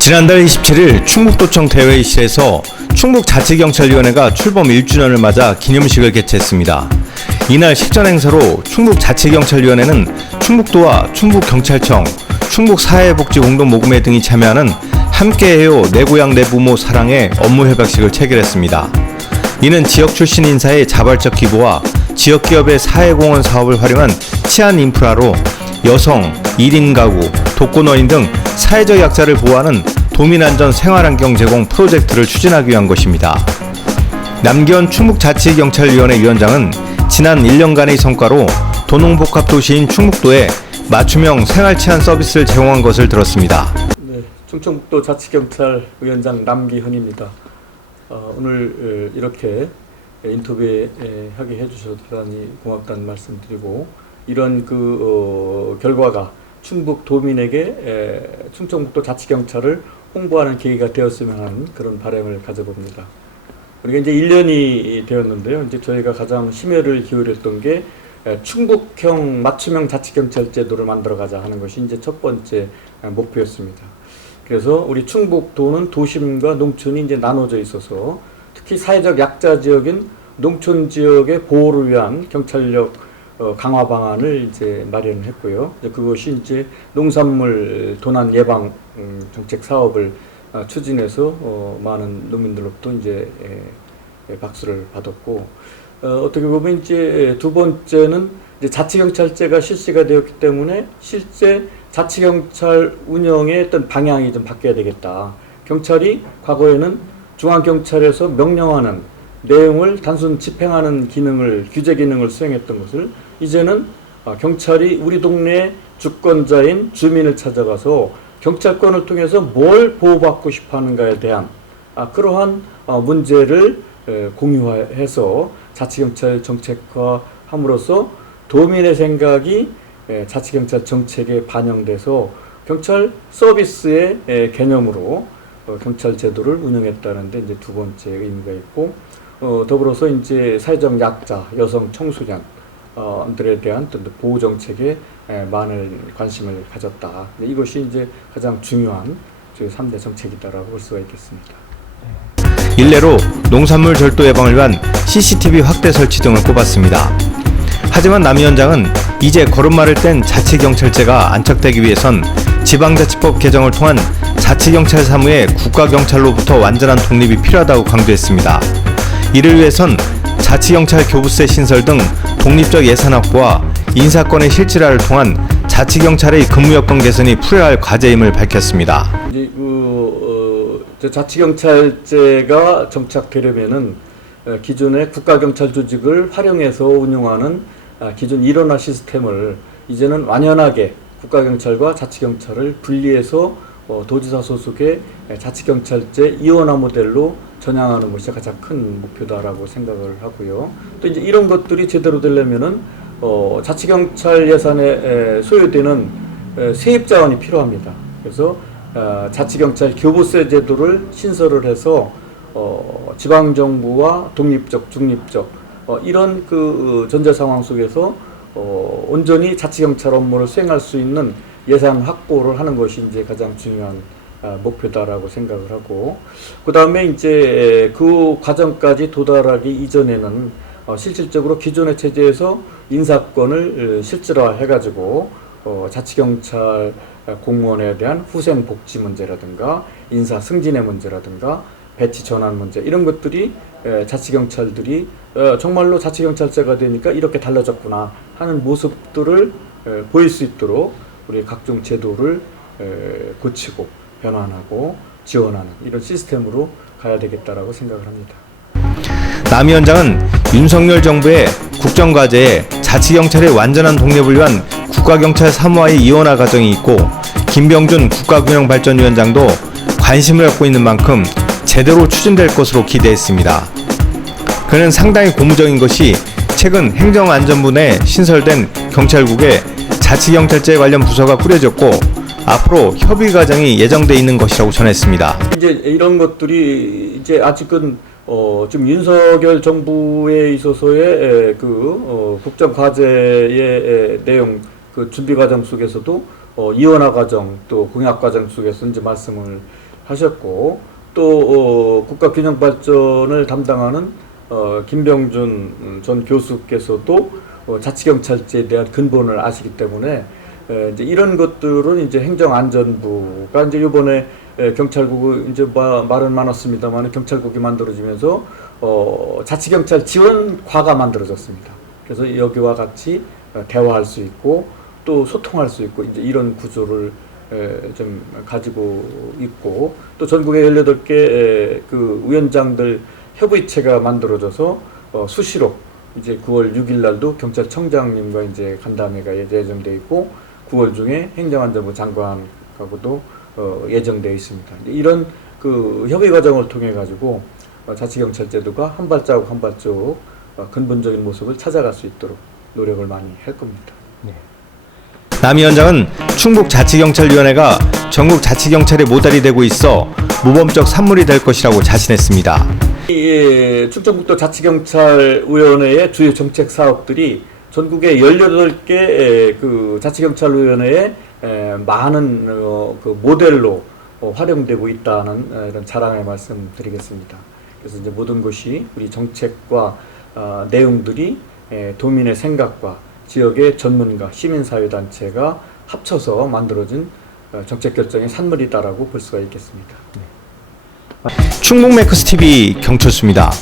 지난달 27일 충북도청 대회의실에서 충북자치경찰위원회가 출범 1주년을 맞아 기념식을 개최했습니다. 이날 식전 행사로 충북자치경찰위원회는 충북도와 충북경찰청, 충북사회복지공동모금회 등이 참여하는 함께해요 내 고향 내 부모 사랑의 업무 협약식을 체결했습니다. 이는 지역 출신 인사의 자발적 기부와 지역기업의 사회공헌 사업을 활용한 치안 인프라로 여성, 1인 가구, 독거노인 등 사회적 약자를 보호하는 도민안전 생활환경 제공 프로젝트를 추진하기 위한 것입니다. 남기현 충북자치경찰위원회 위원장은 지난 1년간의 성과로 도농복합도시인 충북도에 맞춤형 생활치안 서비스를 제공한 것을 들었습니다. 네, 충청북도 자치경찰위원장 남기현입니다. 오늘 이렇게 인터뷰에 하게 해주셔서 대단히 고맙다는 말씀드리고, 이런 결과가 충북 도민에게 충청북도 자치경찰을 홍보하는 계기가 되었으면 하는 그런 바람을 가져봅니다. 우리가 이제 1년이 되었는데요. 이제 저희가 가장 심혈을 기울였던 게 충북형 맞춤형 자치경찰 제도를 만들어가자 하는 것이 이제 첫 번째 목표였습니다. 그래서 우리 충북도는 도심과 농촌이 이제 나눠져 있어서 특히 사회적 약자 지역인 농촌 지역의 보호를 위한 경찰력 강화 방안을 이제 마련했고요. 그것이 이제 농산물 도난 예방 정책 사업을 추진해서 많은 농민들로부터 이제 박수를 받았고, 어떻게 보면 이제 두 번째는 이제 자치경찰제가 실시가 되었기 때문에 실제 자치경찰 운영의 어떤 방향이 좀 바뀌어야 되겠다. 경찰이 과거에는 중앙경찰에서 명령하는 내용을 단순 집행하는 기능을, 규제 기능을 수행했던 것을 이제는 경찰이 우리 동네의 주권자인 주민을 찾아가서 경찰권을 통해서 뭘 보호받고 싶어 하는가에 대한 그러한 문제를 공유해서 자치경찰 정책화함으로써 도민의 생각이 자치경찰 정책에 반영돼서 경찰 서비스의 개념으로 경찰 제도를 운영했다는데 이제 두 번째 의미가 있고, 더불어서 이제 사회적 약자, 여성, 청소년들에 대한 보호 정책에 많은 관심을 가졌다. 이것이 이제 가장 중요한 3대 정책이다라고 볼 수가 있겠습니다. 일례로 농산물 절도 예방을 위한 CCTV 확대 설치 등을 꼽았습니다. 하지만 남 위원장은 이제 걸음마를 뗀 자치경찰제가 안착되기 위해선 지방자치법 개정을 통한 자치경찰 사무의 국가경찰로부터 완전한 독립이 필요하다고 강조했습니다. 이를 위해선 자치경찰 교부세 신설 등 독립적 예산 확보와 인사권의 실질화를 통한 자치경찰의 근무여건 개선이 풀어야 할 과제임을 밝혔습니다. 자치경찰제가 정착되려면은 기존의 국가경찰 조직을 활용해서 운영하는 기존 일원화 시스템을 이제는 완연하게 국가경찰과 자치경찰을 분리해서 도지사 소속의 자치경찰제 이원화 모델로 전향하는 것이 가장 큰 목표다라고 생각을 하고요. 또 이제 이런 것들이 제대로 되려면은 자치경찰 예산에 소요되는 세입 자원이 필요합니다. 그래서 자치경찰 교부세 제도를 신설을 해서 지방정부와 독립적, 중립적 이런 전제 상황 속에서 온전히 자치경찰 업무를 수행할 수 있는 예산 확보를 하는 것이 이제 가장 중요한 목표다라고 생각을 하고, 그 다음에 이제 그 과정까지 도달하기 이전에는 실질적으로 기존의 체제에서 인사권을 실질화해가지고 자치경찰 공무원에 대한 후생 복지 문제라든가 인사 승진의 문제라든가 배치 전환 문제, 이런 것들이 자치경찰들이 정말로 자치경찰제가 되니까 이렇게 달라졌구나 하는 모습들을 보일 수 있도록 우리 각종 제도를 고치고 변환하고 지원하는 이런 시스템으로 가야 되겠다라고 생각을 합니다. 남 위원장은 윤석열 정부의 국정과제에 자치경찰의 완전한 독립을 위한 국가경찰 사무와의 이원화 과정이 있고, 김병준 국가균형발전위원장도 관심을 갖고 있는 만큼 제대로 추진될 것으로 기대했습니다. 그는 상당히 고무적인 것이 최근 행정안전부 내 신설된 경찰국에 자치경찰제 관련 부서가 꾸려졌고 앞으로 협의 과정이 예정돼 있는 것이라고 전했습니다. 이제 이런 것들이 이제 아직은 지금 윤석열 정부에 있어서의 국정 과제의 내용, 준비 과정 속에서도 이원화 과정 또 공약 과정 속에서 이제 말씀을 하셨고 또 국가균형발전을 담당하는 김병준 전 교수께서도 자치경찰제에 대한 근본을 아시기 때문에 이제 이런 것들은 이제 행정안전부가 이제 이번에 경찰국이 이제 말은 많았습니다만 경찰국이 만들어지면서 자치경찰 지원과가 만들어졌습니다. 그래서 여기와 같이 대화할 수 있고 또 소통할 수 있고 이제 이런 구조를 좀 가지고 있고 또 전국에 18개 그 위원장들 협의체가 만들어져서 수시로 이제 9월 6일 날도 경찰청장님과 이제 간담회가 예정되어 있고 9월 중에 행정안전부 장관하고도 예정되어 있습니다. 이런 그 협의 과정을 통해 가지고 자치경찰제도가 한 발자국 한 발자국 근본적인 모습을 찾아갈 수 있도록 노력을 많이 할 겁니다. 남 위원장은 충북자치경찰위원회가 전국 자치경찰의 모델이 되고 있어 모범적 산물이 될 것이라고 자신했습니다. 충청북도 자치경찰위원회의 주요 정책 사업들이 전국의 18개 그 자치경찰위원회에 많은 그 모델로 활용되고 있다는 이런 자랑의 말씀드리겠습니다. 그래서 이제 모든 것이 우리 정책과 내용들이 도민의 생각과 지역의 전문가, 시민사회단체가 합쳐서 만들어진 정책 결정의 산물이다라고 볼 수가 있겠습니다. 충북매크스TV 경철수입니다.